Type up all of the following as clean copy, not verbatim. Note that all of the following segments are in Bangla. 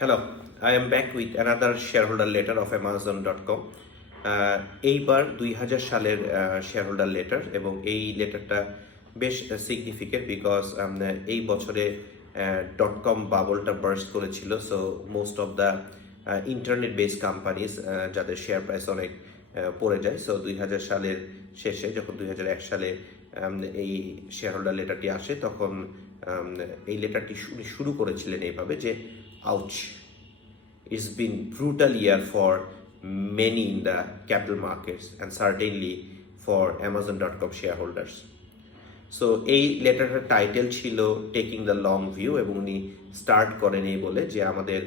Hello, I am back with another shareholder letter of Amazon.com. এইবার 2000 সালের শেয়ারহোল্ডার লেটার এবং এই লেটারটা বেশ সিগনিফিকেন্ট বিকজ এই বছরে .com বাবলটা বার্স্ট করেছিল। So most of the internet based companies যাদের শেয়ার প্রাইস অনেক পড়ে যায়। সো 2000 সালের শেষে যখন 2001 সালে এই শেয়ারহোল্ডার লেটারটি আসে তখন এই লেটারটি শুরু করেছিলেন এইভাবে যে ouch, it's been brutal year for many in the capital markets and certainly for Amazon.com shareholders. So এই লেটারটার টাইটেল ছিল টেকিং দ্য লং ভিউ এবং উনি স্টার্ট করেন এই বলে যে আমাদের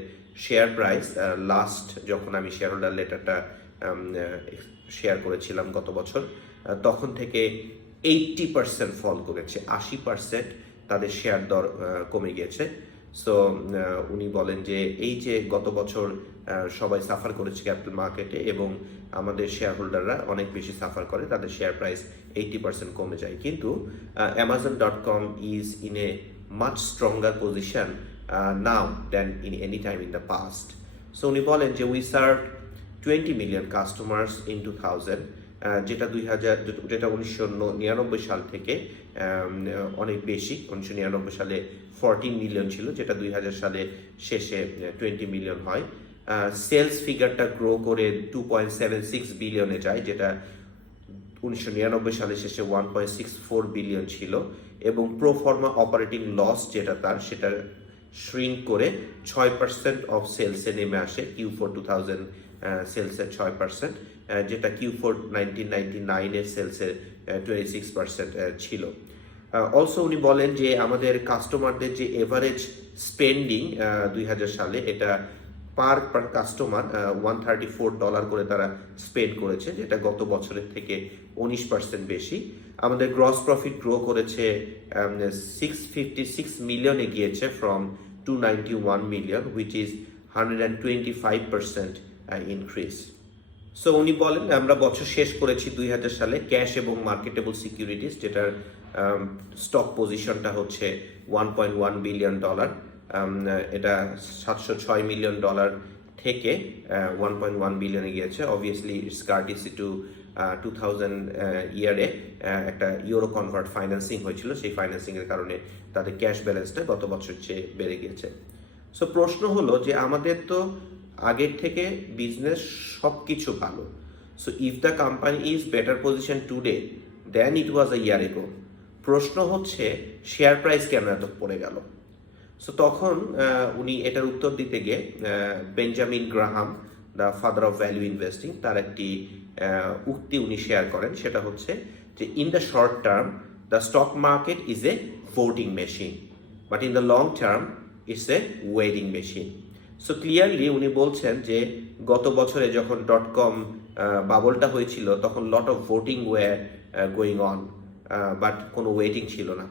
শেয়ার প্রাইস লাস্ট যখন আমি শেয়ার হোল্ডার লেটারটা শেয়ার করেছিলাম গত বছর তখন থেকে 80% ফল করেছে, 80% তাদের শেয়ার দর কমে গিয়েছে। সো উনি বলেন যে এই যে গত বছর সবাই সাফার করেছে ক্যাপিটাল মার্কেটে এবং আমাদের শেয়ার হোল্ডাররা অনেক বেশি সাফার করে, তাদের শেয়ার প্রাইস 80% কমে যায়, কিন্তু Amazon.com is in a much stronger position now than in any time in the past. So উনি বলেন যে we serve 20 million customers in 2000, যেটা 1999 সাল থেকে অনেক বেশি। 1999 সালে 14 মিলিয়ন ছিল, যেটা 2000 সালে শেষে 20 মিলিয়ন হয়। সেলস ফিগারটা গ্রো করে 2.76 বিলিয়নে যায়, যেটা 1999 সালে শেষে 1.64 বিলিয়ন ছিল, এবং প্রোফর্মা অপারেটিং লস যেটা সেটা শ্রিঙ্ক করে 6% অফ সেলসে নেমে আসে। Q4 2000 সেলসের 6%, যেটা Q4 1999 এর সেলসের 26% ছিল। অলসো উনি বলেন যে আমাদের কাস্টমারদের যে এভারেজ স্পেন্ডিং 2000 সালে এটা পার কাস্টমার $134 করে তারা স্পেন্ড করেছে, যেটা গত বছরের থেকে 19% বেশি। আমাদের গ্রস প্রফিট গ্রো করেছে 656 মিলিয়নে গিয়েছে from 291 million, which is 125% increase. So উনি বলেন আমরা বছর শেষ করেছি 2000 সালে ক্যাশ এবং মার্কেটেবল সিকিউরিটিজ, যেটার স্টক পজিশনটা হচ্ছে $1.1 বিলিয়ন। এটা $706 মিলিয়ন থেকে 1.1 বিলিয়নে গিয়েছে। অবভিয়াসলি ইটস কার্টিসি টু 2000 ইয়ারে একটা ইউরো কনভার্ট ফাইন্যান্সিং হয়েছিল, সেই ফাইন্যান্সিং এর কারণে তাদের ক্যাশ ব্যালেন্সটা গত বছর চেয়ে বেড়ে গিয়েছে। সো প্রশ্ন হলো যে আমাদের তো আগের থেকে বিজনেস সব কিছু ভালো, so if the company is better position today then it was a year ago, প্রশ্ন হচ্ছে শেয়ার প্রাইস কেন এত পড়ে গেল? সো তখন উনি এটার উত্তর দিতে গিয়ে Benjamin Graham, the father of value investing, তার একটি উক্তি উনি শেয়ার করেন, সেটা হচ্ছে যে in the short term the stock market is a voting machine, but in the long term it's a waiting machine. So clearly উনি বলছেন যে গত বছরে যখন .com বাবলটা হয়েছিল তখন lot of voting were going on, but কোনো ওয়েটিং ছিল না।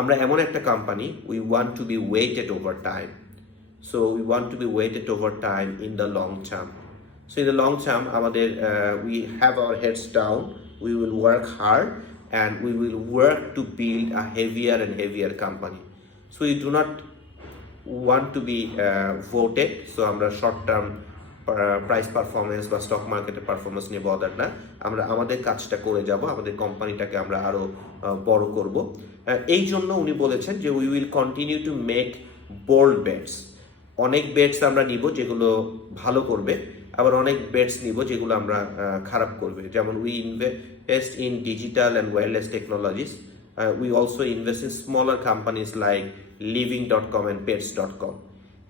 আমরা এমন একটা company, we want to be weighted over time, so we want to be weighted over time in the long term. So in the long term আমাদের we have our heads down, we will work hard and we will work to build a heavier and heavier company. So you do not want to be voted, so আমরা শর্ট টার্ম প্রাইস পারফরমেন্স বা স্টক মার্কেটের পারফরমেন্স নিয়ে বদার না, আমরা আমাদের কাজটা করে যাব, আমাদের কোম্পানিটাকে আমরা আরো বড় করব। এই জন্য উনি বলেছেন যে we will continue to make bold bets. অনেক বেটস আমরা নিব যেগুলো ভালো করবে, আবার অনেক বেটস নিব যেগুলো আমরা খারাপ করবে। যেমন we invest in digital and wireless technologies, we also invest in smaller companies like living.com and pets.com.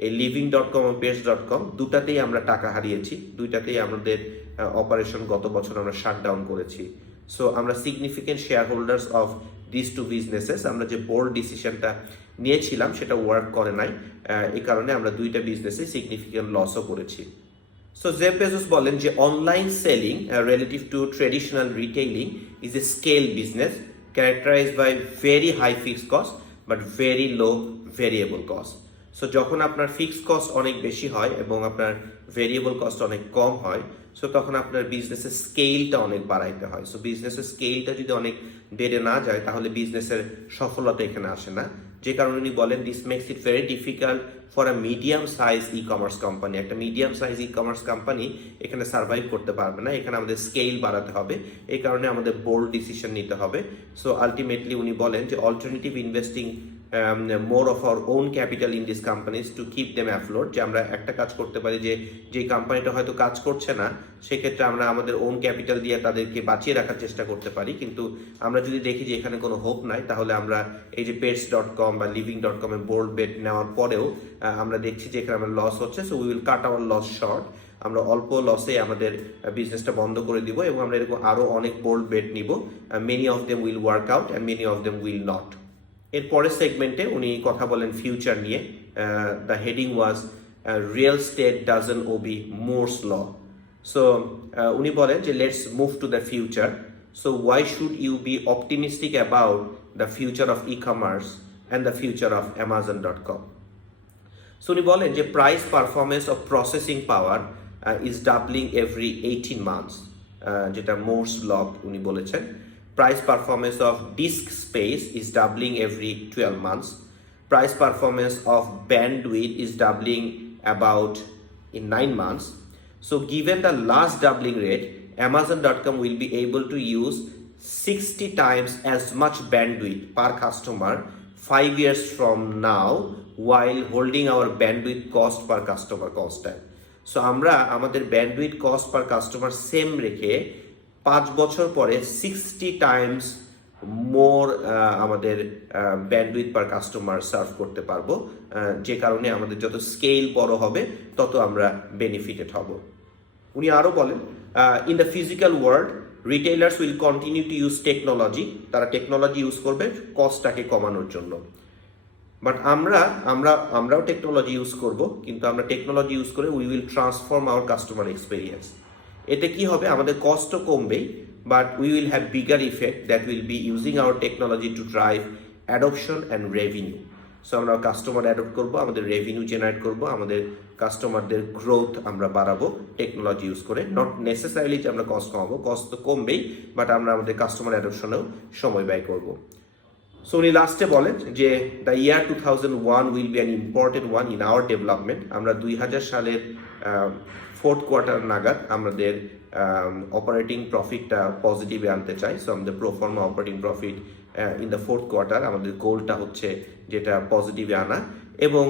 এই living.com এবং pets.com দুটাতেই আমরা টাকা হারিয়েছি, দুইটাতেই আমাদের অপারেশন গত বছর আমরা শাটডাউন করেছি। সো আমরা significant shareholders of this two businesses, আমরা যে বোল্ড ডিসিশনটা নিয়েছিলাম সেটা ওয়ার্ক করে নাই, এই কারণে আমরা দুইটা বিজনেসে সিগনিফিকেন্ট লসও করেছি। সো জেফ বেজোস বলেন যে online selling relative to traditional retailing is a scale business characterized by very high fixed cost but very low variable cost. So যখন আপনার ফিক্সড কস্ট অনেক বেশি হয় এবং আপনার ভেরিয়েবল কস্ট অনেক কম হয়, সো তখন আপনার বিজনেসের স্কেলটা অনেক বাড়াইতে হয়। সো বিজনেসের স্কেলটা যদি অনেক বেড়ে না যায় তাহলে বিজনেসের সফলতা এখানে আসে না। যে কারণে উনি বলেন this makes it very difficult for a medium size e commerce company. একটা medium size e commerce company এখানে সার্ভাইভ করতে পারবে না, এখানে আমাদের স্কেল বাড়াতে হবে, এই কারণে আমাদের বোল্ড ডিসিশন নিতে হবে। সো আলটিমেটলি উনি বলেন যে alternative investing more of our own capital in this companies to keep them afloat, যে আমরা একটা কাজ করতে পারি যে কোম্পানিটা হয়তো কাজ করছে না, সেক্ষেত্রে আমরা আমাদের ওন ক্যাপিটাল দিয়ে তাদেরকে বাঁচিয়ে রাখার চেষ্টা করতে পারি। কিন্তু আমরা যদি দেখি যে এখানে কোনো হোপ নাই, তাহলে আমরা এই যে pets.com বা living.com এ বোল্ড বেট নেওয়ার পরেও আমরা দেখছি যে এখানে আমার লস হচ্ছে, so we will cut our loss short. আমরা অল্প লসে আমাদের বিজনেসটা বন্ধ করে দিব এবং আমরা এরকম আরও অনেক বোল্ড বেট নিব। Many of them will work out and many of them will not. এর পরের সেগমেন্টে উনি কথা বলেন ফিউচার নিয়ে। The heading was real estate doesn't obey Moore's law. So উনি বলেন যে let's move to the future. So why should you be optimistic about the future of e commerce and the future of Amazon.com? So উনি বলেন যে price performance of processing power is doubling every 18 months, যেটা মোরস ল উনি বলেছেন। Price performance of disk space is doubling every 12 months. Price performance of bandwidth is doubling about in 9 months. So given the last doubling rate, Amazon.com will be able to use 60 times as much bandwidth per customer 5 years from now while holding our bandwidth cost per customer constant. So আমরা আমাদের bandwidth cost per customer same রেখে 5 বছর পরে 60 টাইমস মোর আমাদের ব্যান্ডউইথ পার কাস্টমার সার্ভ করতে পারবো, যে কারণে আমাদের যত স্কেল বড় হবে তত আমরা বেনিফিটেড হব। উনি আরও বলেন in the physical world retailers will continue to use technology, তারা টেকনোলজি ইউজ করবে কস্টটাকে কমানোর জন্য। বাট আমরাও টেকনোলজি ইউজ করব, কিন্তু আমরা টেকনোলজি ইউজ করে we will transform our customer experience. এতে কি হবে, আমাদের কস্টও কমবেই, but we will have bigger effect that will be using our technology to drive adoption and revenue. So আমরা কাস্টমার অ্যাডপ্ট করবো, আমাদের রেভিনিউ জেনারেট করবো, আমাদের কাস্টমারদের গ্রোথ আমরা বাড়াবো টেকনোলজি ইউজ করে। নট নেসেসারিলি যে আমরা কস্ট কমাবো, কস্ট তো কমবেই, বাট আমরা আমাদের কাস্টমার অ্যাডপশনেও সময় ব্যয় করবো। সো উনি লাস্টে বলেন যে the year 2001 will be an important one in our development. আমরা 2000 সালের ফোর্থ কোয়ার্টার নাগাদ আমাদের অপারেটিং প্রফিটটা পজিটিভে আনতে চাই। সো আমাদের proforma operating profit in the fourth quarter আমাদের গোলটা হচ্ছে যেটা পজিটিভে আনা, এবং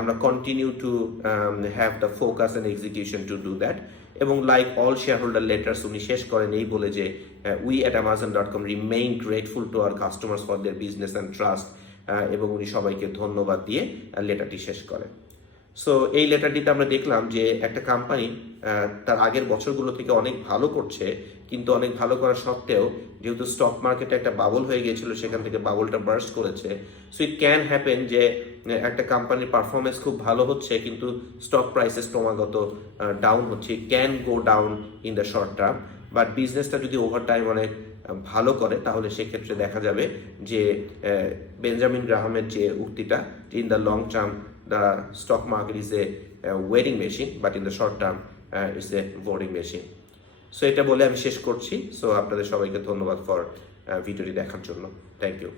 আমরা continue to have the focus and execution to do that. এবং লাইক অল শেয়ারহোল্ডার লেটার্স উনি শেষ করেন এই বলে যে we at Amazon.com remain grateful to our customers for their business and trust, এবং উনি সবাইকে ধন্যবাদ দিয়ে লেটারটি শেষ করেন। সো এই লেটারটিতে আমরা দেখলাম যে একটা কোম্পানি তার আগের বছরগুলো থেকে অনেক ভালো করছে, কিন্তু অনেক ভালো করা সত্ত্বেও যেহেতু স্টক মার্কেটে একটা বাবল হয়ে গিয়েছিল, সেখান থেকে বাবলটা বার্স্ট করেছে। সো ইট ক্যান হ্যাপেন যে একটা কোম্পানির পারফরমেন্স খুব ভালো হচ্ছে কিন্তু স্টক প্রাইসেস ক্রমাগত ডাউন হচ্ছে, can go down in the short term. But বিজনেসটা যদি ওভার টাইম অনেক ভালো করে তাহলে সেক্ষেত্রে দেখা যাবে যে বেঞ্জামিন গ্রাহামের যে উক্তিটা, in the long term the stock market is a weighing machine, but in the short term it's a voting machine. So এটা বলে আমি শেষ করছি। সো আপনাদের সবাইকে ধন্যবাদ ফর ভিডিওটি দেখার জন্য। Thank you.